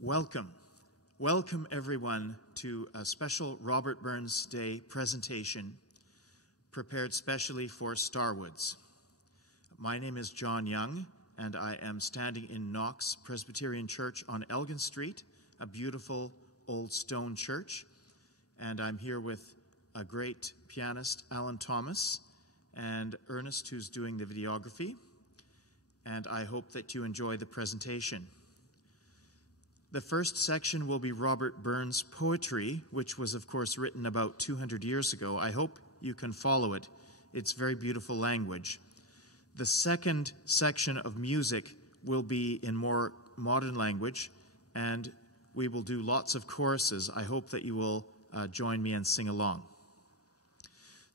Welcome. Welcome everyone to a special Robert Burns Day presentation prepared specially for Starwoods. My name is John Young and I am standing in Knox Presbyterian Church on Elgin Street, a beautiful old stone church, and I'm here with a great pianist, Alan Thomas, and Ernest, who's doing the videography, and I hope that you enjoy the presentation. The first section will be Robert Burns' poetry, which was, of course, written about 200 years ago. I hope you can follow it. It's very beautiful language. The second section of music will be in more modern language, and we will do lots of choruses. I hope that you will join me and sing along.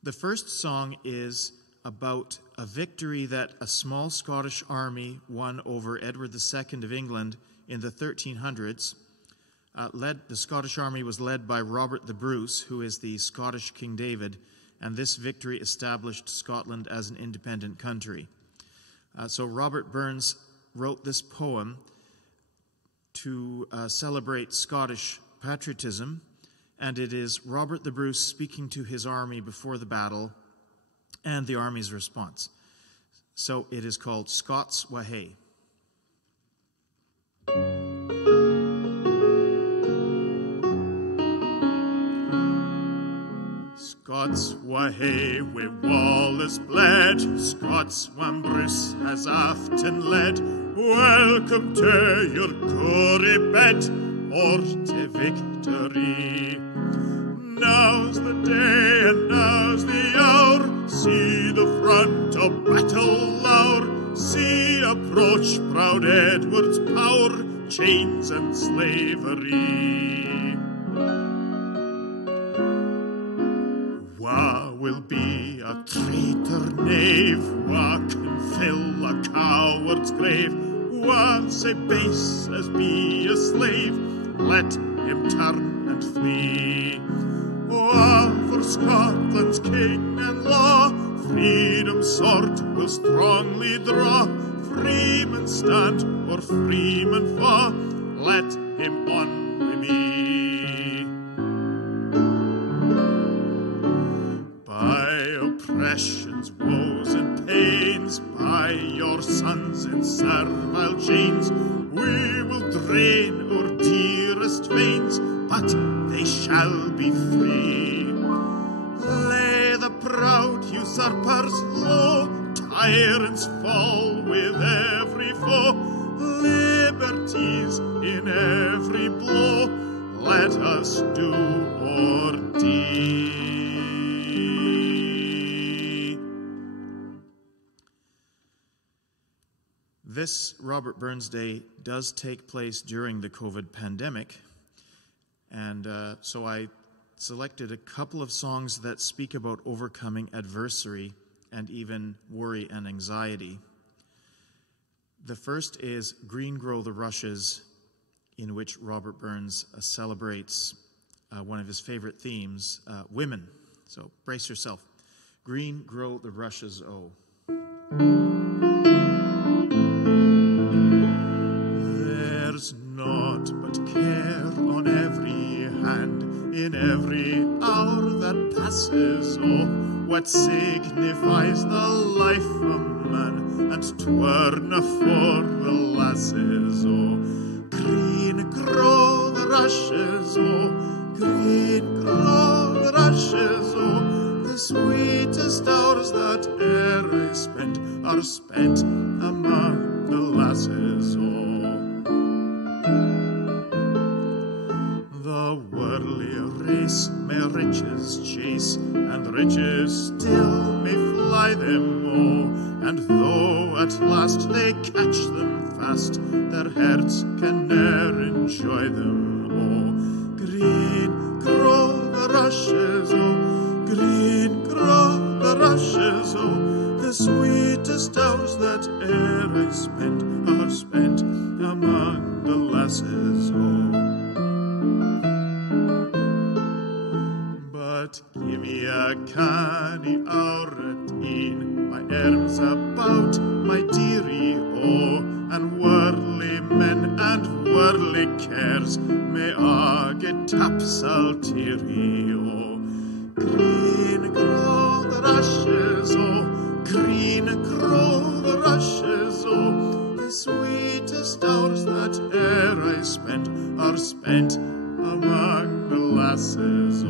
The first song is about a victory that a small Scottish army won over Edward II of England in the 1300s. The Scottish army was led by Robert the Bruce, who is the Scottish King David, and this victory established Scotland as an independent country. So Robert Burns wrote this poem to celebrate Scottish patriotism, and it is Robert the Bruce speaking to his army before the battle and the army's response. So it is called Scots Wha Hae. Scots Wha Hae, where Wallace bled, Scots Wha has aften led. Welcome to your gory bed, or to victory. Now's the day and now's the hour, see the front of battle lour, see approach proud Edward's power, chains and slavery. Wha will be a traitor knave, wha can fill a coward's grave, wha say base as be a slave, let him turn and flee. Wha for Scotland's king and law, freedom's sword will strongly draw, freeman stand or freeman fall, let him on with me. By oppression's woes and pains, by your sons in servile chains, we will drain our dearest veins, but they shall be free. Lay the proud usurpers low, tyrants fall with every foe, liberties in every blow, let us do our deed. This Robert Burns Day does take place during the COVID pandemic, and so I selected a couple of songs that speak about overcoming adversity and even worry and anxiety. The first is Green Grow the Rushes, in which Robert Burns celebrates one of his favorite themes, women. So brace yourself. Green grow the rushes, oh. There's naught but care on every hand, in every hour that passes, oh, what signifies the life of man, and 'twere for the lasses, oh. Green grow the rushes, oh, green grow the rushes, oh, the sweetest hours that e'er I spent are spent among the lasses, oh. The worldly race may riches chase, and riches still may fly them, oh, and though at last they catch them fast, their hearts can ne'er enjoy them, oh. Green grow the rushes, oh, green grow the rushes, oh, the sweetest hours that e'er I spent are spent among the lasses, oh. But give me a canny hour at e'en, my arms about my dearie, oh, and worldly men and worldly cares may get tapsalterio. Green grow the rushes, oh, green grow the rushes, oh, the sweetest hours that e'er I spent are spent among the lasses, oh.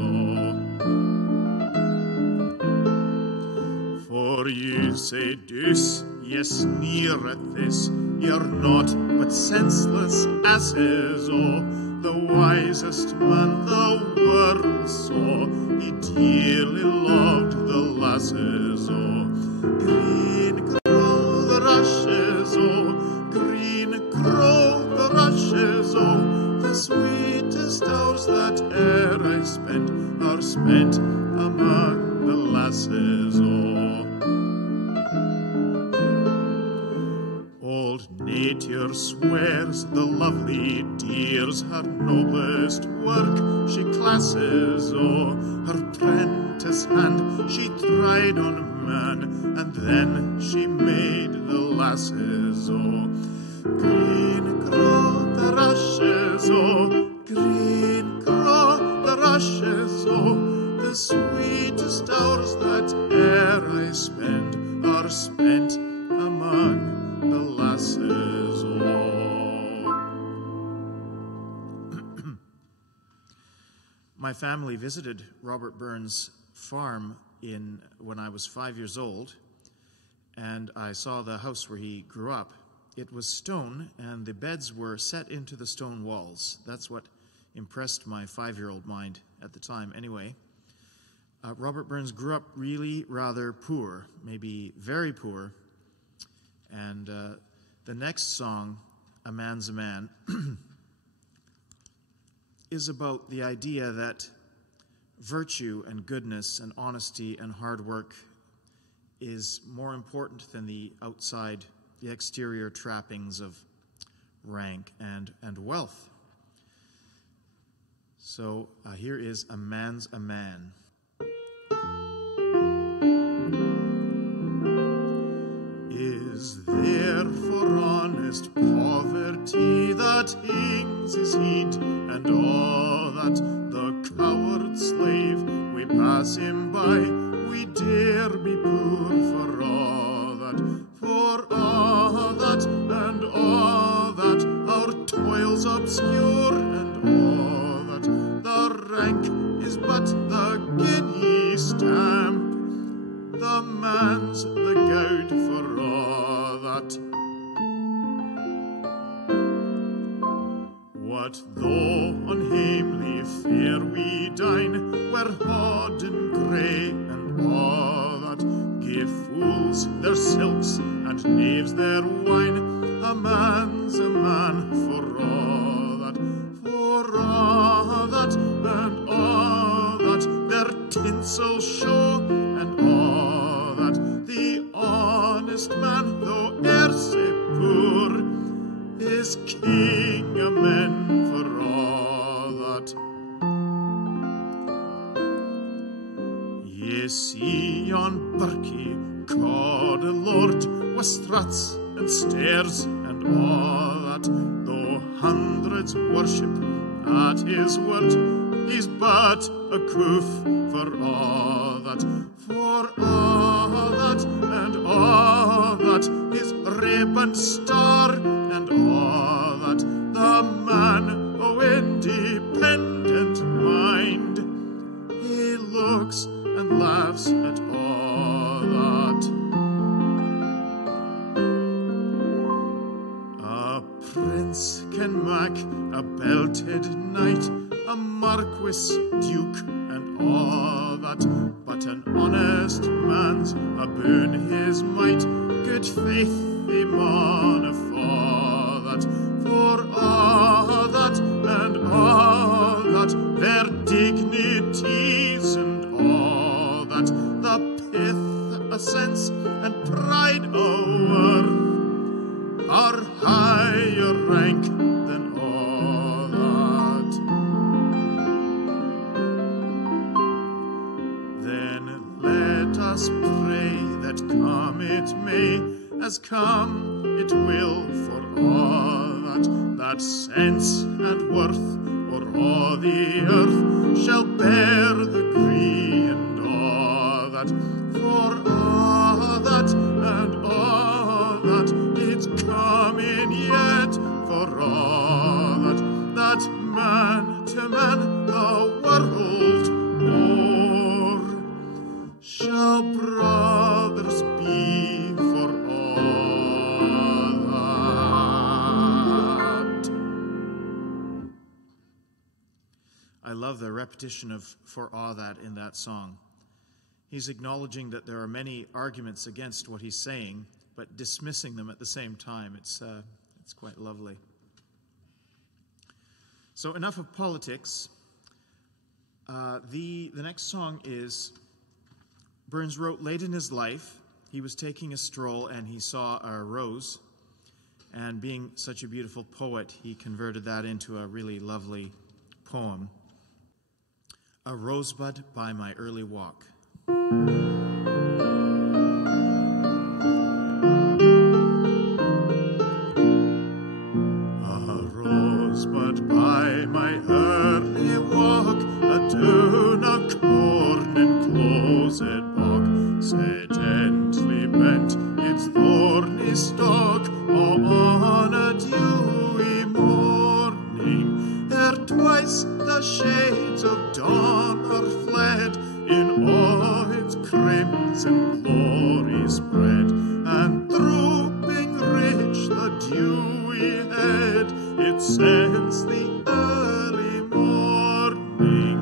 For you say, Deuce, ye sneer at this, you're not but senseless asses, oh. The wisest man the world saw, he dearly loved the lasses, oh. Green grow the rushes, oh, green grow the rushes, oh, the sweetest hours that e'er I spent are spent among the lasses, oh. Old nature swears the lovely dear's her noblest work she classes, oh, her prentice hand she tried on man, and then she made the lasses, oh. Green grow the rushes, oh, green grow the rushes, oh, the sweetest hours that e'er I spend are spent among the lasses, oh. My family visited Robert Burns' farm when I was 5 years old, and I saw the house where he grew up. It was stone, and the beds were set into the stone walls. That's what impressed my 5-year-old mind at the time anyway. Robert Burns grew up really rather poor, maybe very poor, and the next song, A Man's a Man, is about the idea that virtue and goodness and honesty and hard work is more important than the exterior trappings of rank and wealth. So here is A Man's a Man. Is there for honest poverty that hings his heat, and all that the coward slave we pass him by, we dare be poor for all that, and all that our toils obscure, and all that the rank is but the guinea stamp, the man's the gowd for all that. What though on hamely fare we dine, where hodden grey and all that give fools their silks and knaves their wine, a man's a man for all that, and all that their tinsel show, and all that the honest man, though e'er sae poor, is king of men for all that. Ye see yon birkie called a lord, with struts and stairs and all that, though hundreds worship at his word, he's but a coof for all that, and all that his rampant star, and all that the man o' independent mind, he looks and laughs at all that. A prince can mak a belted knight, a marquis, duke, and all that, but an honest man's aboon his might, good faith he maun fall that, for all that, and all that their dignities, and all that the pith, a sense, and pride o' worth are higher rank than all that. Then let us pray that come it may, as come it will, for all that that sense and worth o'er all the earth shall bear the gree and all that, for all that and all that it's coming yet, for all that, that man to man the world o'er shall brothers be for all that. I love the repetition of "for all that" in that song. He's acknowledging that there are many arguments against what he's saying, but dismissing them at the same time. It's quite lovely. So enough of politics. The next song is, Burns wrote late in his life. He was taking a stroll and he saw a rose, and being such a beautiful poet, he converted that into a really lovely poem. A Rosebud by My Early Walk. A rosebud by my early walk, atune a corn enclosed bog, say gently bent its thorny stalk, on a dewy morning. Ere twice the shades of dawn are fled, in all its crimson glory spread, and drooping rich the dewy head, it scents the early morning.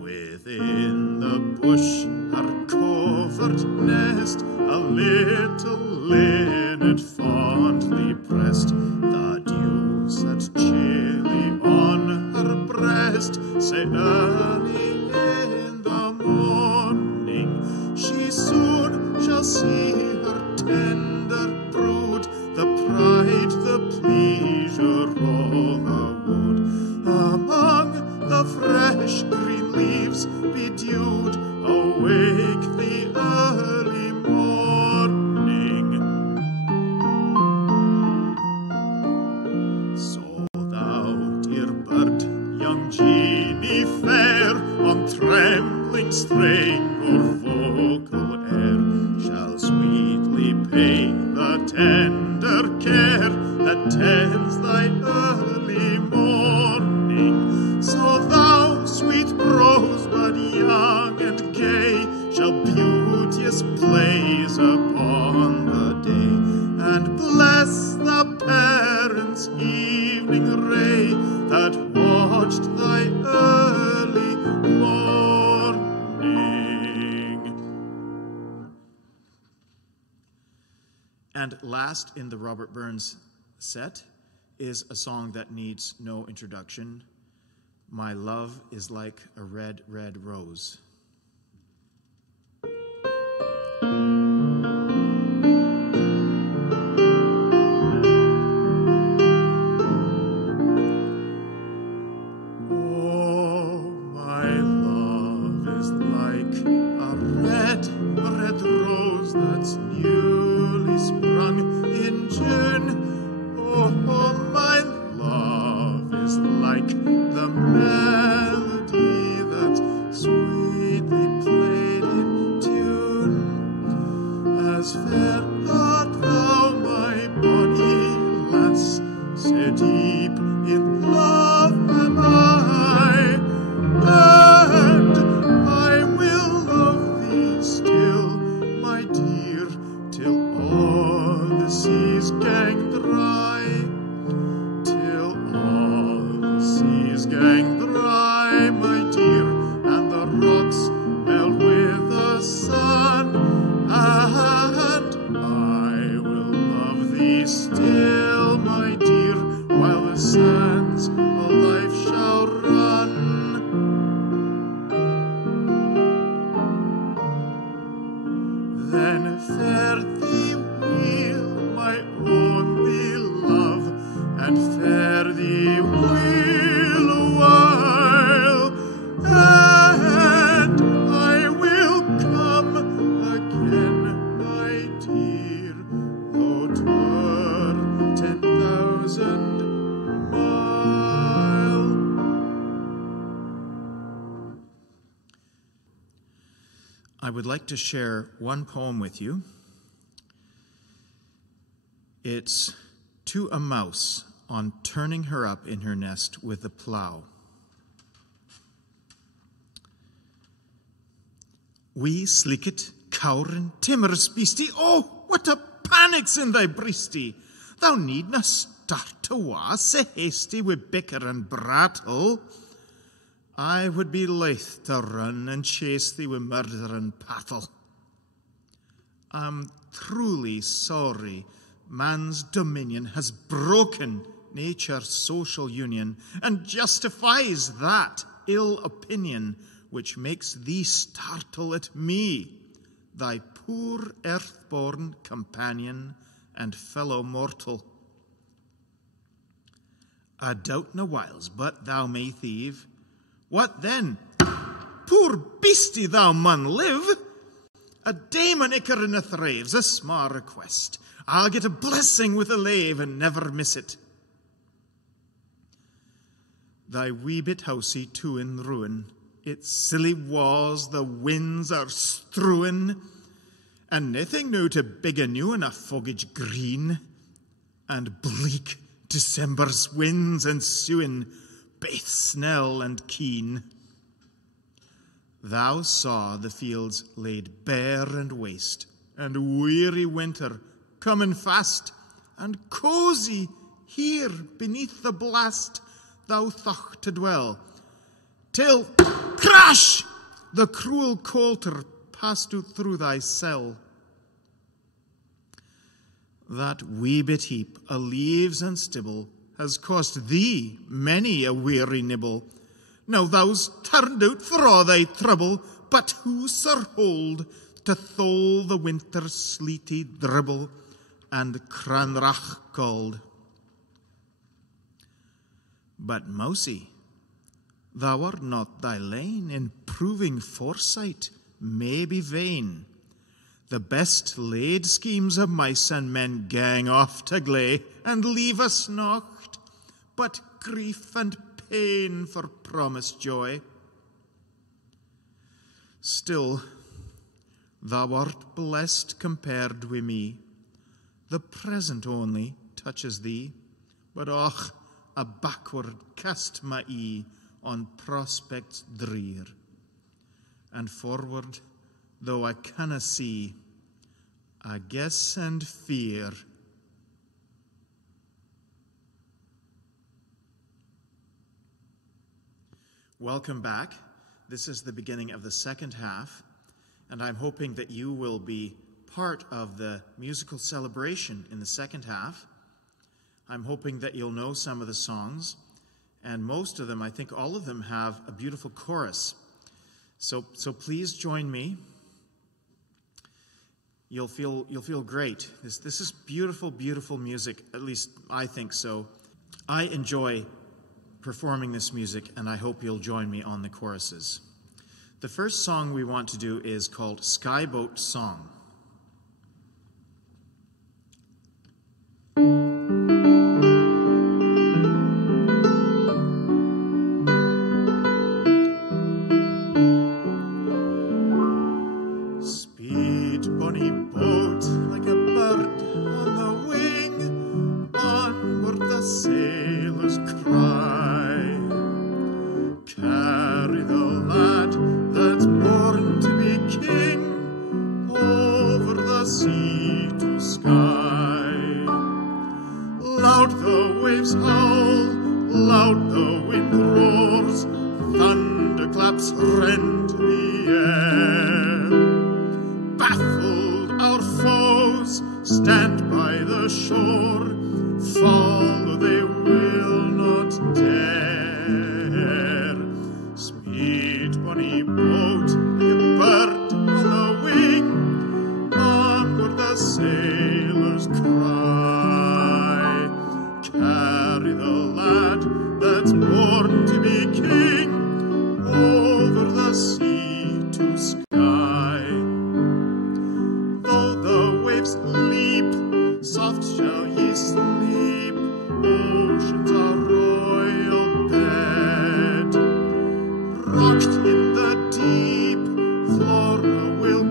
Within the bush her covert nest, a little linnet fondly pressed, the dew sat chilly on her breast, say early in the morning she soon shall see her tender brood, the pride, the pleasure of the wood, among the fresh green leaves bedewed, awake the early morning. So thou, dear bird, young Jeannie fair, on trembling string or vocal air, shall sweetly pay the tender care that tends thy early morning. So thou, sweet rosebud, young and gay, shall beauteous blaze upon the day, and bless the parents' evening ray that watched thy early morning. And last in the Robert Burns set is a song that needs no introduction. My love is like a red, red rose. I would like to share one poem with you. It's to a mouse on turning her up in her nest with a plough. Wee slicket, cowrin, timorous beastie, oh, what a panic's in thy breastie! Thou needna start to wa sae hasty with bicker and brattle. I would be loath to run and chase thee with murder and pattle. I'm truly sorry man's dominion has broken nature's social union and justifies that ill opinion which makes thee startle at me, thy poor earth-born companion and fellow mortal. I doubt na whiles but thou may thieve. What then? Poor beastie, thou mun live. A daemon icker in the thraves, a sma request. I'll get a blessing with a lave and never miss it. Thy wee bit housey too in ruin, its silly walls the winds are strewin', and naething new to big anew in a foggage green, and bleak December's winds ensuing, baith snell and keen. Thou saw the fields laid bare and waste, and weary winter coming fast, and cosy here beneath the blast thou thocht to dwell, till crash the cruel coulter passed out through thy cell. That wee bit heap o' leaves and stibble has cost thee many a weary nibble. Now thou's turned out for all thy trouble, but who sir hold to thole the winter sleety dribble and cranrach cold? But mousie, thou art not thy lane in proving foresight may be vain. The best laid schemes of mice and men gang off to gley and leave us naught but grief and pain for promised joy. Still, thou art blessed compared wi' me. The present only touches thee, but och, a backward cast my ee on prospects drear, and forward, though I canna see, I guess and fear. Welcome back. This is the beginning of the second half, and I'm hoping that you will be part of the musical celebration in the second half. I'm hoping that you'll know some of the songs, and most of them, I think all of them, have a beautiful chorus. So please join me. You'll feel great. This is beautiful, beautiful music. At least I think so. I enjoy performing this music, and I hope you'll join me on the choruses. The first song we want to do is called Skyboat Song. Rocked in the deep, Flora will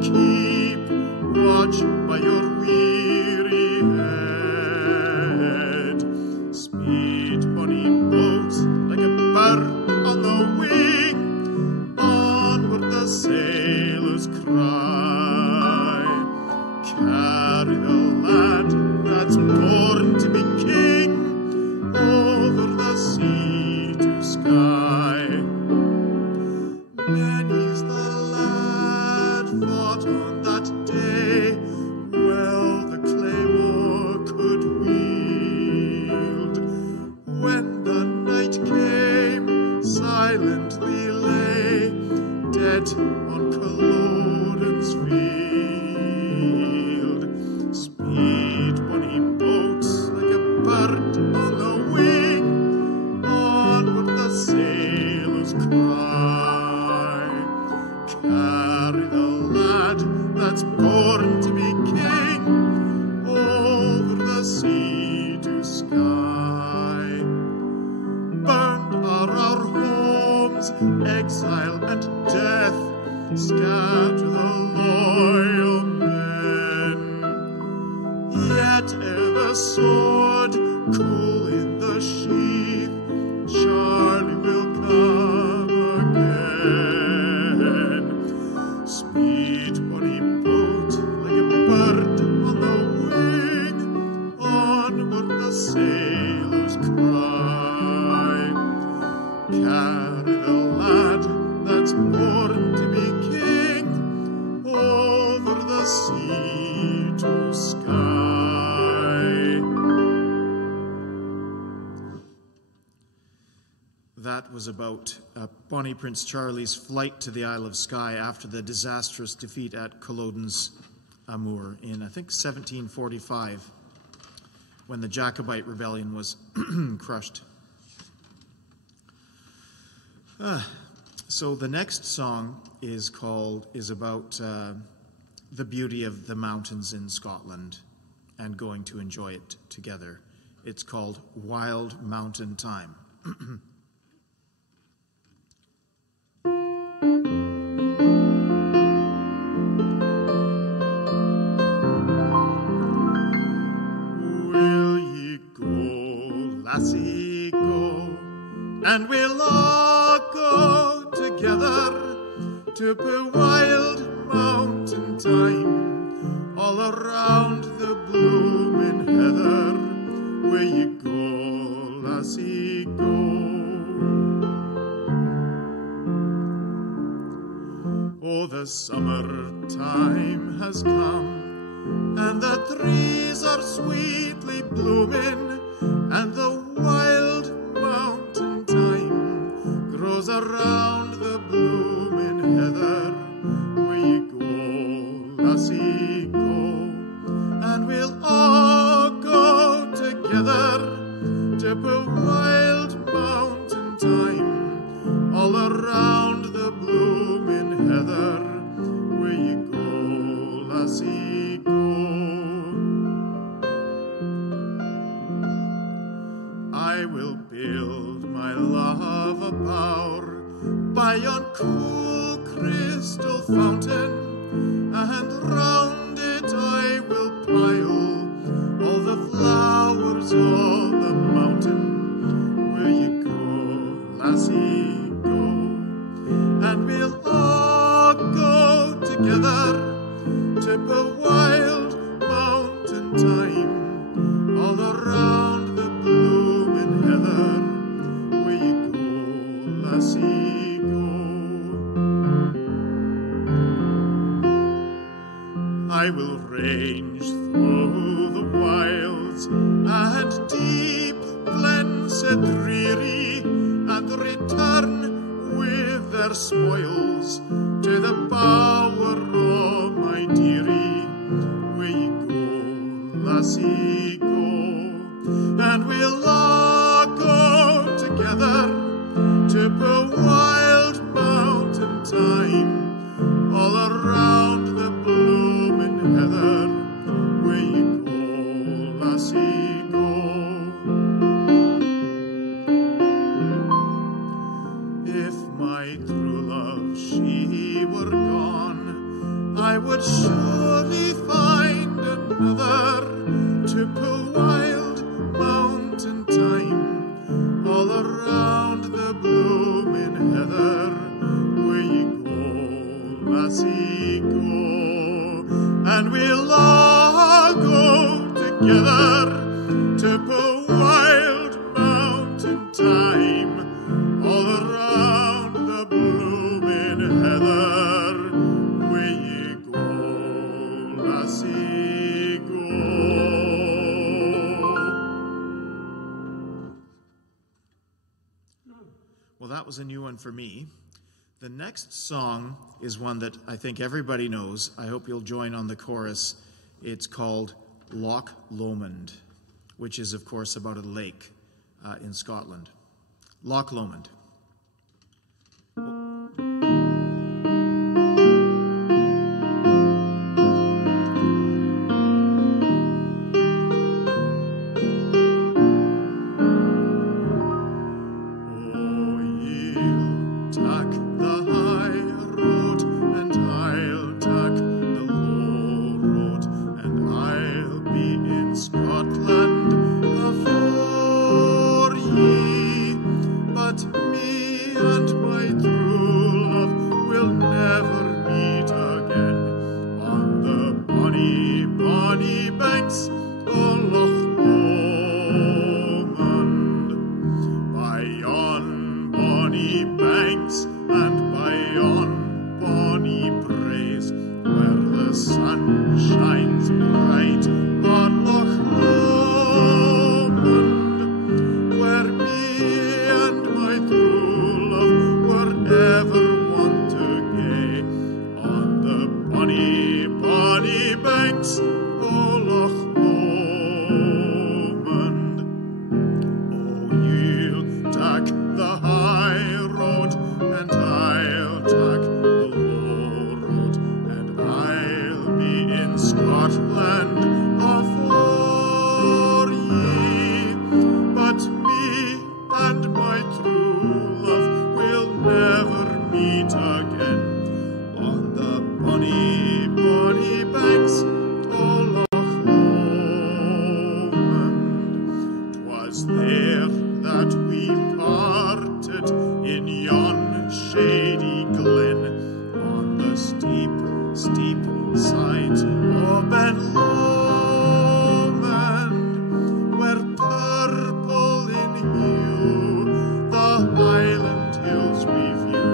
exile and death scatter the loyal men. Yet ere the sword cool in the sheath, Charlie will come again. Speed, bonny boat, like a bird on the wing, onward the sailors cry. Carry the lad that's born to be king over the sea to sky. That was about Bonnie Prince Charlie's flight to the Isle of Skye after the disastrous defeat at Culloden's Amour in, I think, 1745, when the Jacobite rebellion was crushed. So the next song is about the beauty of the mountains in Scotland and going to enjoy it together. It's called Wild Mountain Time. Will ye go, lassie, go, and we'll all go together to the wild mountain time, all around the blooming heather. Will ye go, lassie, go? Oh, the summertime has come, and the trees are sweetly blooming, and the wild mountain time grows around the blooming heather. Will ye go, lassie, go, and we'll all go together to the wild mountain time, all around the blooming heather. Will ye go, lassie, go? I will build my love a bower by yon cool crystal fountain, and round it I will pile all the flowers of the mountain. Will ye go, lassie, go, and we'll all go together to the wild mountain time, all around the blooming heather. Will ye go, lassie, go? I will range through the wilds and deep glens and dreary, and return with their spoils to the bower of my dearie. Will ye go, lassie, go, and we'll all go together to the wild mountain time, all around the blooming heather. Will ye go, lassie, go? If my true love, she were gone, I would surely find another to the wild mountain time, all around the blooming heather. Will ye go, lassie, go, and we'll all go together to the wild mountain time, all around the blooming heather. Will ye go, lassie, go? Well, that was a new one for me. The next song is one that I think everybody knows. I hope you'll join on the chorus. It's called Loch Lomond, which is, of course, about a lake in Scotland. Loch Lomond. 'Twas there that we parted in yon shady glen, on the steep, steep sides of Ben Lomond, where purple in hue the highland hills we view,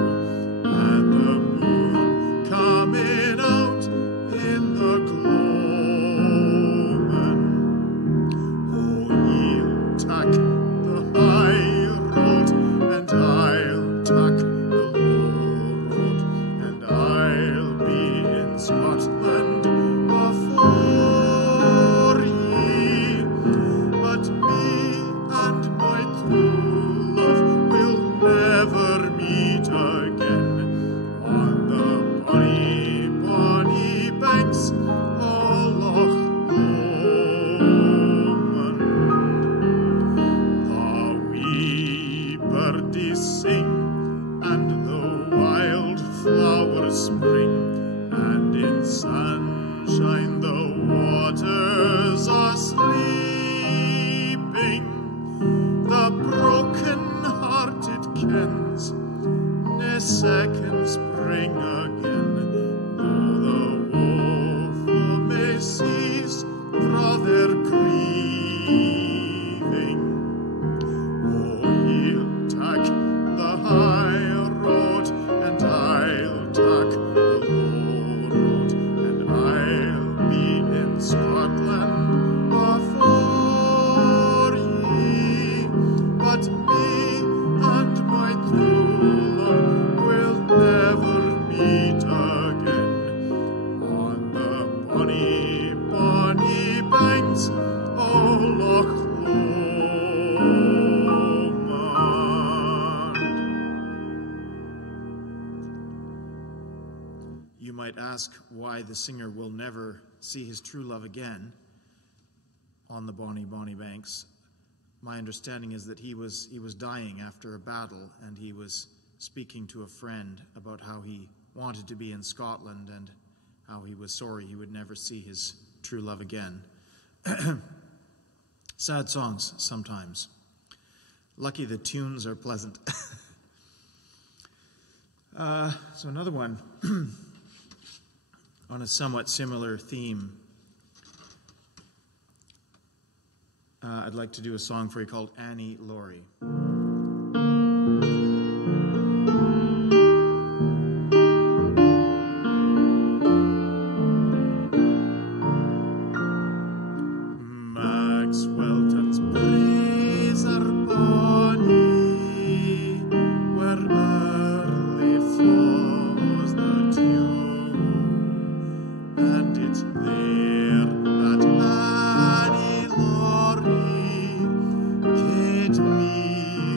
and the moon coming out in the gloamin'. Oh, ye'll tack the high road, and I'll tack the low road, and I'll be in Scotland afore ye. But me and my true love will never meet again on the bonny, bonny banks of Loch Lomond. The wee birdies sing, and the wild flowers spring, and in sunshine the waters are sleeping. The broken-hearted kens ne second spring again, though the woeful may cease fra their grieving. Oh, ye'll tack the high road, and I'll tack the low road, and I'll be in Scotland afore ye. But me and my true love will never meet again on the bonny, bonny banks of Loch Lomond. You might ask why the singer will never see his true love again on the bonny, bonny banks. My understanding is that he was dying after a battle, and he was speaking to a friend about how he wanted to be in Scotland and how he was sorry he would never see his true love again. Sad songs sometimes. Lucky the tunes are pleasant. So another one on a somewhat similar theme. I'd like to do a song for you called Annie Laurie. Maxwelton's braes are bonny, where early flows the dew, and it's there that Annie Laurie gave me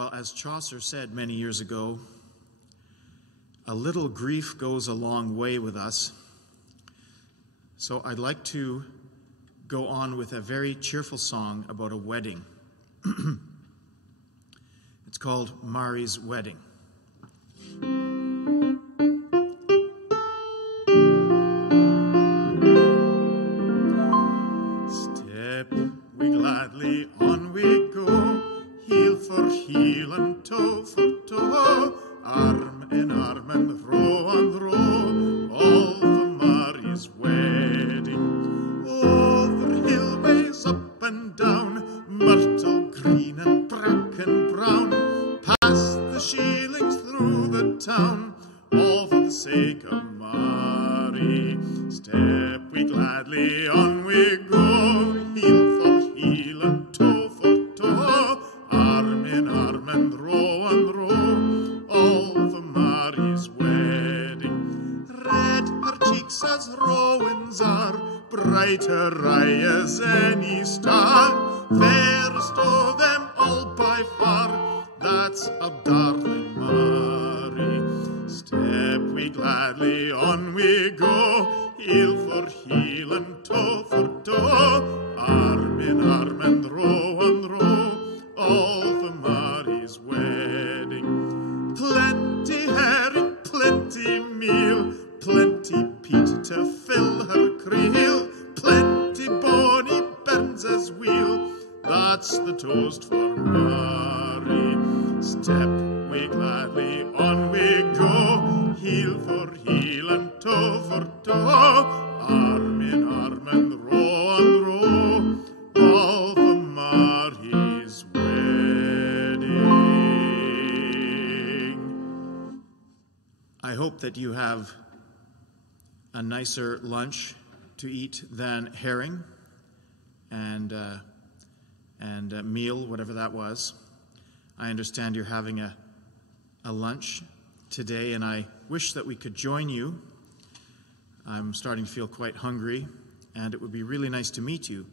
Well, as Chaucer said many years ago, a little grief goes a long way with us. So I'd like to go on with a very cheerful song about a wedding. It's called Mari's Wedding. Step we gladly, on we go, heel for heel and toe for toe, arm in arm and row, all for Mari's wedding. Over hillways, up and down, myrtle green and bracken brown, past the shillings through the town, all for the sake of Mary. Step we gladly, on we go, heel for heel and toe for toe, arm in arm and row, all for Mary's wedding. Red her cheeks as rowans are, brighter eye as any star, fairest of them all by far, that's our darling Mary. Step we gladly, on we go, heel for heel and toe for toe, arm in arm and row, all for Mary's wedding. Plenty herring, plenty meal, plenty peat to fill her creel, plenty bonny bairns as weel, that's the toast for Mary. Step we gladly, on we go, heel for heel and toe for toe, arm in arm and row, all for Mary's wedding. I hope that you have a nicer lunch to eat than herring and meal, whatever that was. I understand you're having a lunch today, and I wish that we could join you. I'm starting to feel quite hungry, and it would be really nice to meet you.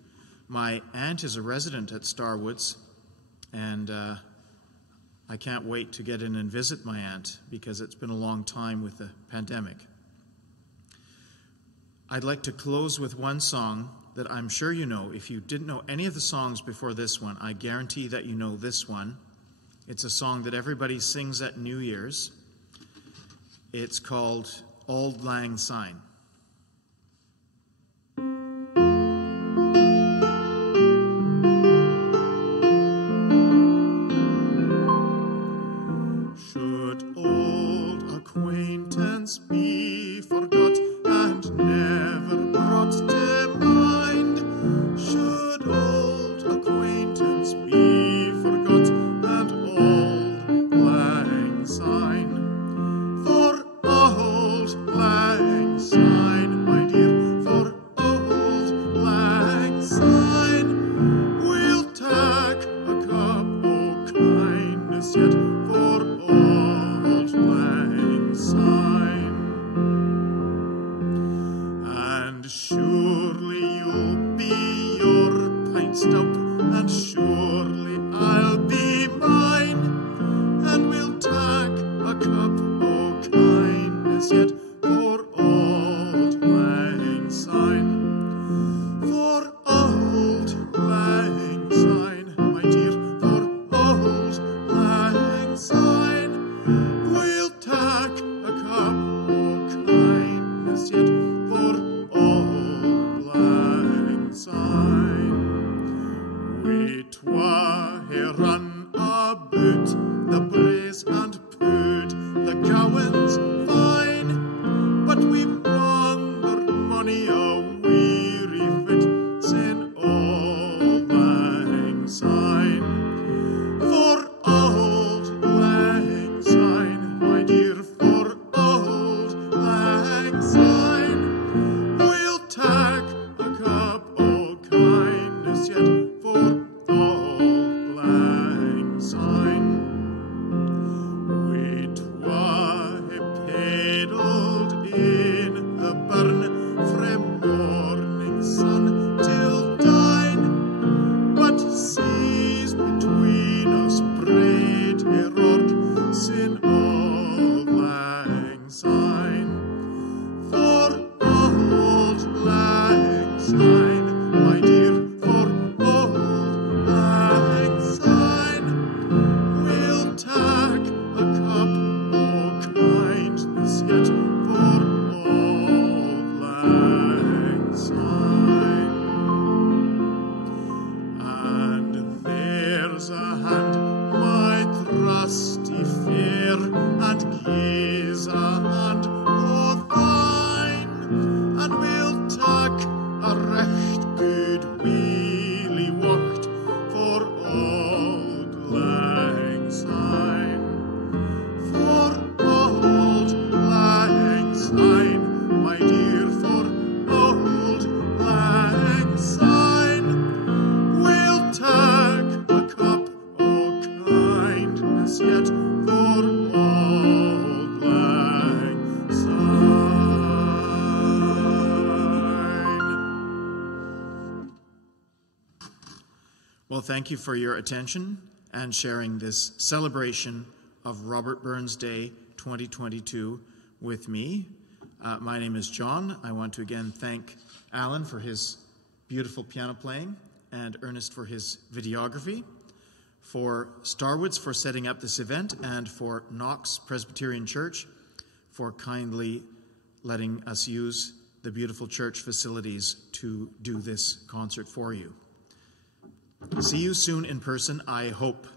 My aunt is a resident at Starwoods, and I can't wait to get in and visit my aunt because it's been a long time with the pandemic. I'd like to close with one song that I'm sure you know. If you didn't know any of the songs before this one, I guarantee that you know this one. It's a song that everybody sings at New Year's. It's called Auld Lang Syne. Should old acquaintance be forgot and never brought to mind? Should old acquaintance be forgot and auld lang syne? For auld lang syne, my dear, for auld lang syne, we'll tak a cup o' kindness yet for auld lang syne. And surely you'll be your pint stout, and surely I'll be mine, and we'll tak a cup o' kindness yet for auld lang syne. For auld lang syne, my dear, for auld lang syne, we'll tak a cup o' kindness yet for auld lang syne. We twa hae run about the braes and put the gowans fine, but we've wandered mony a weary fit sin auld lang syne. For auld lang syne, my dear, for auld lang syne, we'll tak a cup o' kindness yet for auld lang Well, thank you for your attention and sharing this celebration of Robert Burns Day 2022 with me. My name is John. I want to again thank Alan for his beautiful piano playing and Ernest for his videography, for Starwoods for setting up this event, and for Knox Presbyterian Church for kindly letting us use the beautiful church facilities to do this concert for you. See you soon in person, I hope.